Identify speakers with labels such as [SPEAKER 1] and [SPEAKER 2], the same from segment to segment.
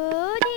[SPEAKER 1] ওরে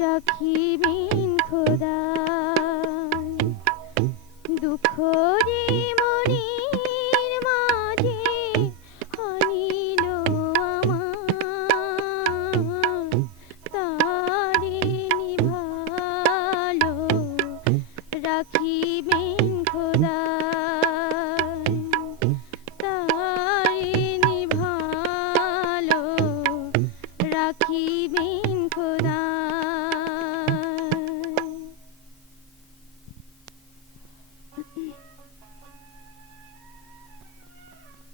[SPEAKER 1] রাখিবিন খোদা দুঃখ রে মনির মাঝে হনিল আমার তারে নিভালো রাখিবিন খোদা